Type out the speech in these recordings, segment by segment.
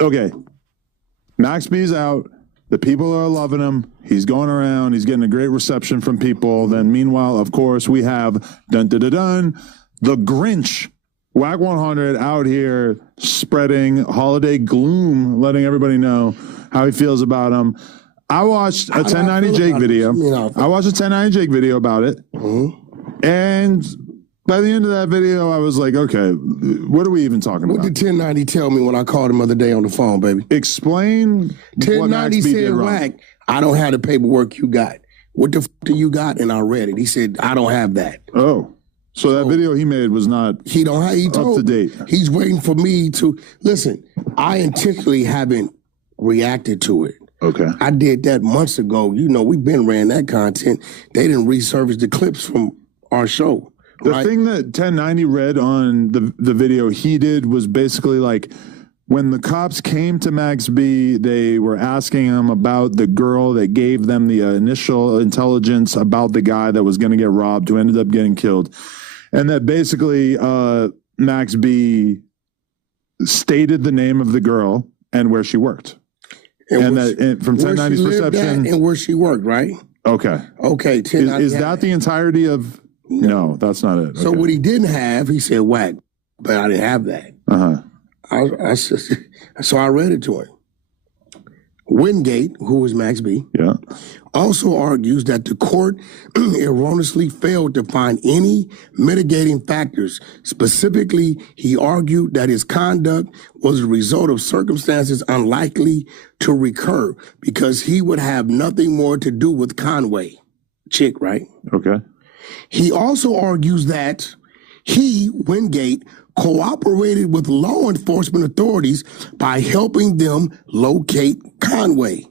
Okay. Max B's out. The people are loving him. He's going around. He's getting a great reception from people. Then meanwhile, of course, we have the Grinch, Wack 100 out here spreading holiday gloom, letting everybody know how he feels about him. I watched a 1090 Jake video. I watched a 1090 Jake video about it. And by the end of that video, I was like, okay, what are we even talking about? What did 1090 tell me when I called him the other day on the phone, baby? Explain 1090 said, Wack, I don't have the paperwork you got. What the f do you got? And I read it. He said, I don't have that. Oh. So that video he made was not up to date. He's waiting for me to listen. I intentionally haven't reacted to it. Okay. I did that months ago. You know, we've been ran that content. They didn't resurface the clips from our show. The thing that 1090 read on the video he did was basically like when the cops came to Max B, they were asking him about the girl that gave them the initial intelligence about the guy that was going to get robbed, who ended up getting killed. And that basically Max B stated the name of the girl and where she worked. And from 1090's perception. And where she worked, right? Okay. Okay. Is that the entirety of... No, that's not it. So what he didn't have, he said, Wack, but I didn't have that. So I read it to him. Wingate, who was Max B, also argues that the court erroneously failed to find any mitigating factors. Specifically, he argued that his conduct was a result of circumstances unlikely to recur because he would have nothing more to do with Conway. Chick, right? Okay. He also argues that he, Wingate, cooperated with law enforcement authorities by helping them locate Conway.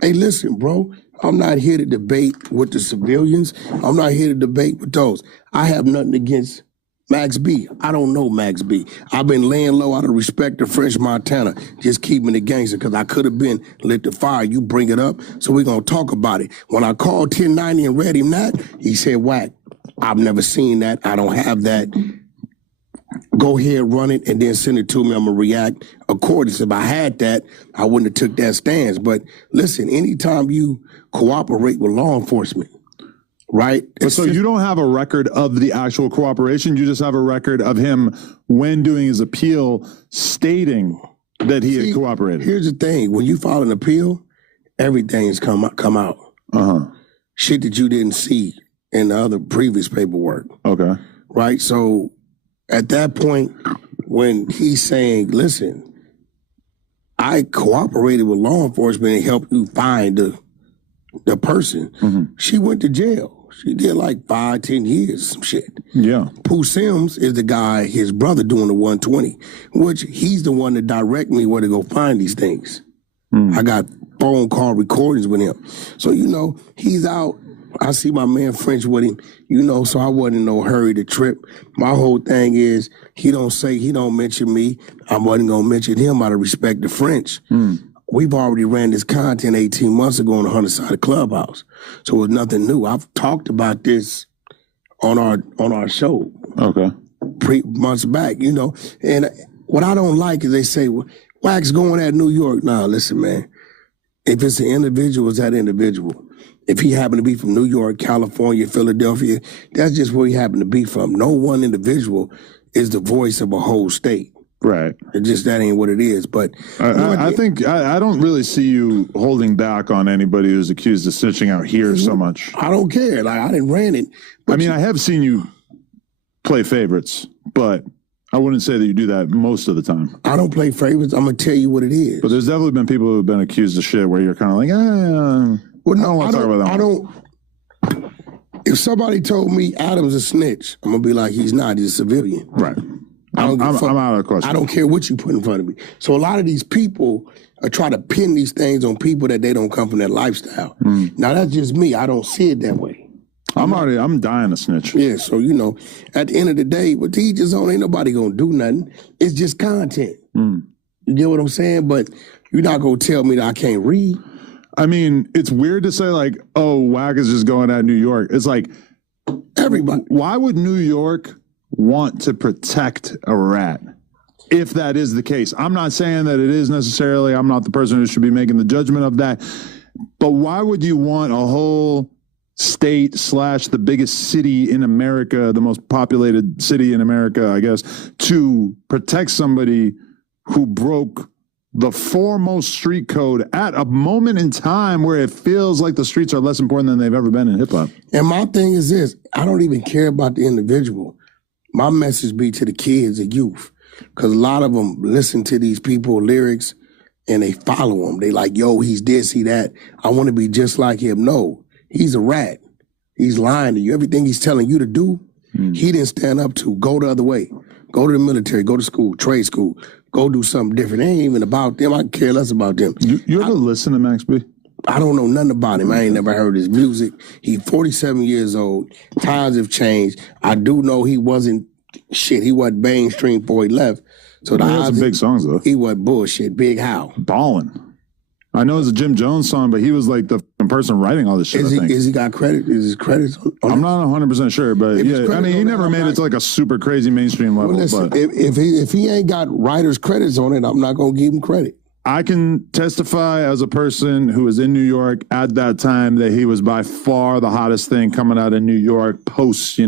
Hey, listen, bro, I'm not here to debate with the civilians. I'm not here to debate with those. I have nothing against Max B. I don't know Max B. I've been laying low out of respect to French Montana, just keeping the gangster, because I could have been lit the fire. You bring it up, so we're going to talk about it. When I called 1090 and read him that, he said, Wack, I've never seen that. I don't have that. Go ahead, run it, and then send it to me. I'm going to react accordingly. If I had that, I wouldn't have took that stance. But listen, anytime you cooperate with law enforcement, right? So you don't have a record of the actual cooperation. You just have a record of him when doing his appeal stating that he had cooperated. Here's the thing. When you file an appeal, everything's come out. Shit that you didn't see in the other previous paperwork. Okay. Right? So at that point, when he's saying, listen, I cooperated with law enforcement and helped you find the person, she went to jail. She did like 5-10 years, some shit. Yeah. Pooh Sims is the guy, his brother doing the 120, which he's the one that direct me where to go find these things. I got phone call recordings with him. So, you know, he's out. I see my man French with him, you know, so I wasn't in no hurry to trip. My whole thing is he don't mention me. I wasn't going to mention him out of respect to French. We've already ran this content 18 months ago on the 100-sided Clubhouse. So it was nothing new. I've talked about this on our show. Okay. Months back, you know. And what I don't like is they say, well, Wack's going at New York. Nah, listen, man. If it's an individual, it's that individual. If he happened to be from New York, California, Philadelphia, that's just where he happened to be from. No one individual is the voice of a whole state. Right. It just, that ain't what it is. But I think I don't really see you holding back on anybody who's accused of snitching out here so much. I don't care. Like, I didn't ran it. I mean, I have seen you play favorites, but I wouldn't say that you do that most of the time. I don't play favorites. I'm going to tell you what it is. But there's definitely been people who have been accused of shit where you're kind of like, well, no, I don't want to talk about that. If somebody told me Adam's a snitch, I'm going to be like, he's not. He's a civilian. Right. I'm out of the question. I don't care what you put in front of me. So a lot of these people are trying to pin these things on people that they don't come from that lifestyle. Now, that's just me. I don't see it that way. I'm dying to snitch. Yeah, so, you know, at the end of the day, with teachers on, ain't nobody going to do nothing. It's just content. You get what I'm saying? But you're not going to tell me that I can't read. I mean, it's weird to say, like, oh, Wack is just going at New York. It's like, everybody. Why would New York want to protect a rat? if that is the case. I'm not saying that it is necessarily. I'm not the person who should be making the judgment of that. But why would you want a whole state / the biggest city in America, the most populated city in America, I guess, to protect somebody who broke the foremost street code at a moment in time where it feels like the streets are less important than they've ever been in hip hop? And my thing is this, I don't even care about the individual. My message be to the kids and youth, because a lot of them listen to these people lyrics and they follow them. They like, yo, he's this, he that. I want to be just like him. No, he's a rat. He's lying to you. Everything he's telling you to do, he didn't stand up to. Go the other way. Go to the military, go to school, trade school, go do something different. It ain't even about them. I care less about them. You ever listen to Max B? I don't know nothing about him. I ain't never heard his music. He's 47 years old. Times have changed. I do know he wasn't shit. He wasn't mainstream before he left. So He had some big songs, though. He was bullshit. Big how? Ballin'. I know it's a Jim Jones song, but he was like the person writing all this shit, I think. Is he got credit? Is his credits on I'm not 100% sure, but yeah, I mean, he never made it to like a super crazy mainstream level. Well, listen, but if he ain't got writers' credits on it, I'm not going to give him credit. I can testify as a person who was in New York at that time that he was by far the hottest thing coming out of New York post, 50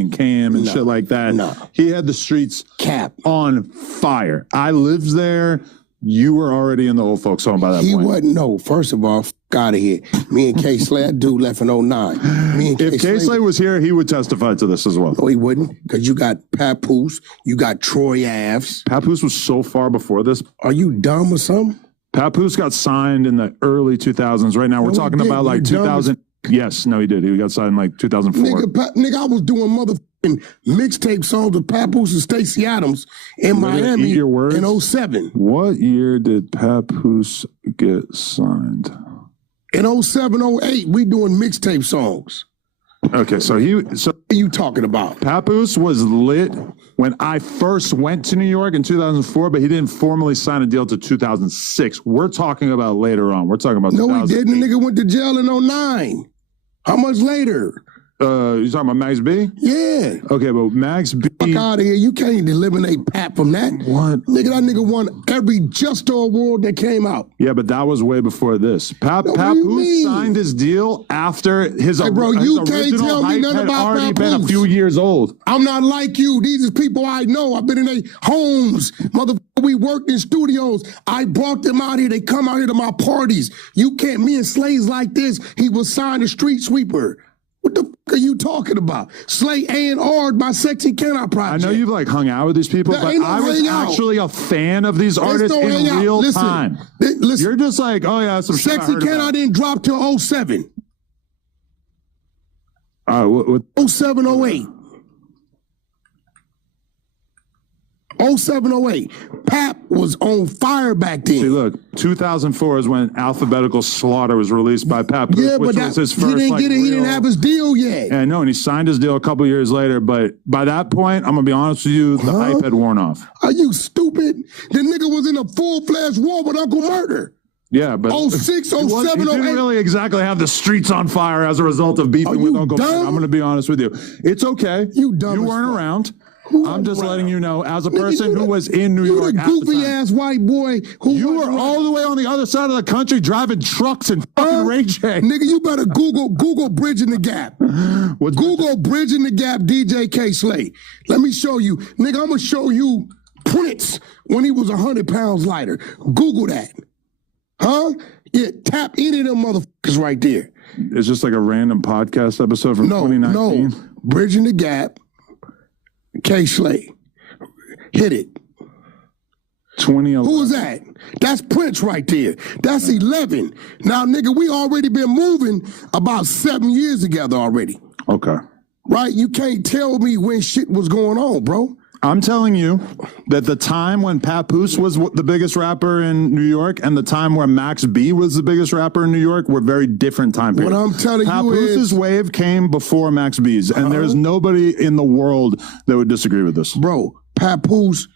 and Cam and shit like that. No. He had the streets on fire. I lived there. You were already in the old folks home by that point. He wasn't, no. First of all, out of here. Me and K Slay, that dude left in 09. If K Slay was here, he would testify to this as well. No, he wouldn't, because you got Papoose, you got Troy Aves. Papoose was so far before this. Are you dumb or something? Papoose got signed in the early 2000s. Right now, we're talking about like 2000. Yes, no, he did. He got signed in like 2004. Nigga, I was doing motherfucking mixtape songs with Papoose and Stacey Adams in Miami in 07. What year did Papoose get signed? In 07, 08, we doing mixtape songs. Okay, so what are you talking about? Papoose was lit when I first went to New York in 2004, but he didn't formally sign a deal to 2006. We're talking about later on. We're talking about No, he didn't. The nigga went to jail in 09. How much later? You talking about Max B? Yeah. Okay, but Max B. Fuck out of here. You can't eliminate Pat from that. What? Nigga, that nigga won every Justo Award that came out. Yeah, but that was way before this. Papoose signed his deal after his, bro, his you can't original tell me hype nothing had about already Papoose. been a few years old. I'm not like you. These are people I know. I've been in their homes. Motherfucker, we worked in studios. I brought them out here. They come out here to my parties. You can't, me and Slay's like this. He was signed a street sweeper. What the fuck are you talking about? Slay A&R, my Sexy Cannot project. I know you've like hung out with these people, but I was actually a fan of these artists in real time. Listen, you're just like, oh yeah, some Sexy Cannot didn't drop till 07. 07, 08. 07, 08. Pap was on fire back then. See, look, 2004 is when Alphabetical Slaughter was released by Pap. Yeah, but was his first, he didn't get it. He didn't have his deal yet. Yeah, I know, and he signed his deal a couple years later. But by that point, I'm gonna be honest with you, the hype had worn off. Are you stupid? The nigga was in a full-fledged war with Uncle Murder. Yeah, but 06, 07, 08. He didn't really exactly have the streets on fire as a result of beefing with Uncle Murder. I'm gonna be honest with you. It's okay. You dumb. You weren't around. I'm just letting you know, as a person who was in New York at the time. You goofy ass white boy who you were all the way on the other side of the country driving trucks and fucking Ray J. Nigga, you better Google Bridging the Gap. Google Bridging the Gap DJ K Slay. Let me show you. Nigga, I'm gonna show you Prince when he was 100 pounds lighter. Google that. Huh? Yeah, tap any of them motherfuckers right there. It's just like a random podcast episode from 2019. No, Bridging the Gap. K Slay. Hit it. 2011. Who is that? That's Prince right there. That's 11. Now, nigga, we already been moving about 7 years together already. Okay. Right? You can't tell me when shit was going on, bro. I'm telling you that the time when Papoose was the biggest rapper in New York and the time where Max B was the biggest rapper in New York were very different time periods. What I'm telling Papoose's wave came before Max B's, and there's nobody in the world that would disagree with this. Bro, Papoose,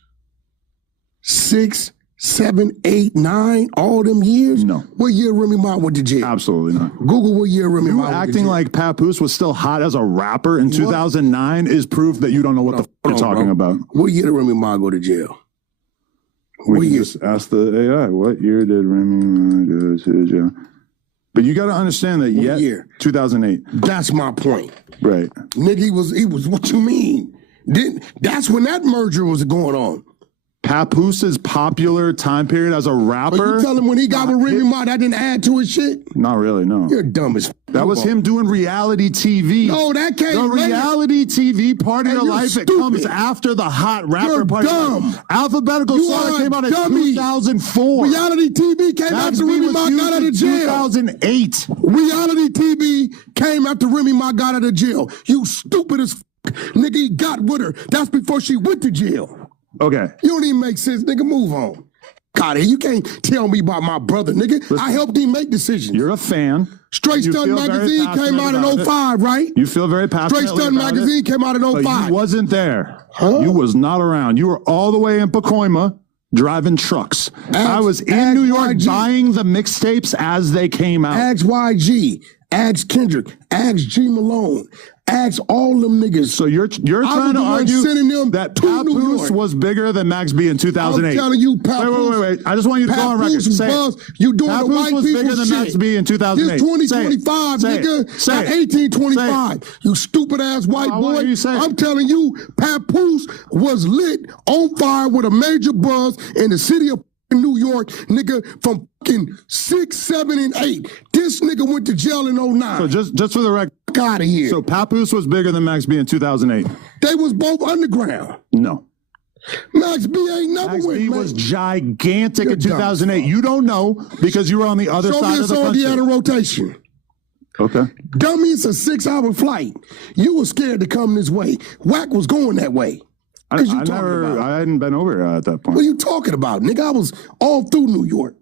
6, 7, 8, 9, all them years? No. What year Remy Ma went to jail? Absolutely not. Google what year Remy Ma went to Acting jail. like Papoose was still hot as a rapper in 2009 is proof that you don't know what the f you're talking about. What year did Remy Ma go to jail? We can just ask the AI. What year did Remy Ma go to jail? But you got to understand that year? 2008. That's my point. Right. Nigga, he was, what you mean? That's when that merger was going on. Papooses popular time period as a rapper. But you tell him when he got with Remy Ma, that didn't add to his shit? Not really, no. You're dumb as f. That was him doing reality TV. No, that came The later. reality TV part of And your you're life, it stupid. comes after the hot rapper You're part. dumb. Alphabetical You Song are came out in dummy. 2004. Reality TV came Max after B Remy was Ma used got out in of jail. 2008. Reality TV came after Remy Ma got out of jail. You stupid as f. Nigga, he got with her. That's before she went to jail. Okay. You don't even make sense, nigga. Move on. God, you can't tell me about my brother, nigga. Listen, I helped him make decisions. You're a fan. Straight You Stun feel very Magazine passionate came out in about it. 05, right? You feel very passionate. Straight Stun Magazine came out in But 05. you wasn't there. Huh? You was not around. You were all the way in Pacoima driving trucks. I was in New York YG. buying the mixtapes as they came out. Ask YG, ask Kendrick, ask G Malone, ask all them niggas. So you're trying to argue sending them that to New Papoose York. was bigger than Max B in 2008. I'm telling you, Papoose. Wait. I just want you to go on record. Papoose Say it. was, you doing Papoose the white was people bigger than shit. Max B in 2008. It's 2025, Say it. nigga. Say Not it. 1825. You stupid ass white Why boy. are you saying it? I'm telling you, Papoose was lit on fire with a major buzz in the city of New York, nigga, from fucking 6, 7, and 8. This nigga went to jail in 09. So just for the record, Out of here. so Papoose was bigger than Max B in 2008. They was both underground. No. Max B ain't never Max went, B man. was gigantic You're in 2008. dumb. You don't know because you were on the other Show side me a of the song country. he had a rotation. Okay. Dummy, it's a 6-hour flight. You were scared to come this way. Wack was going that way. I You talking about? hadn't been over at that point. What are you talking about, nigga? I was all through New York.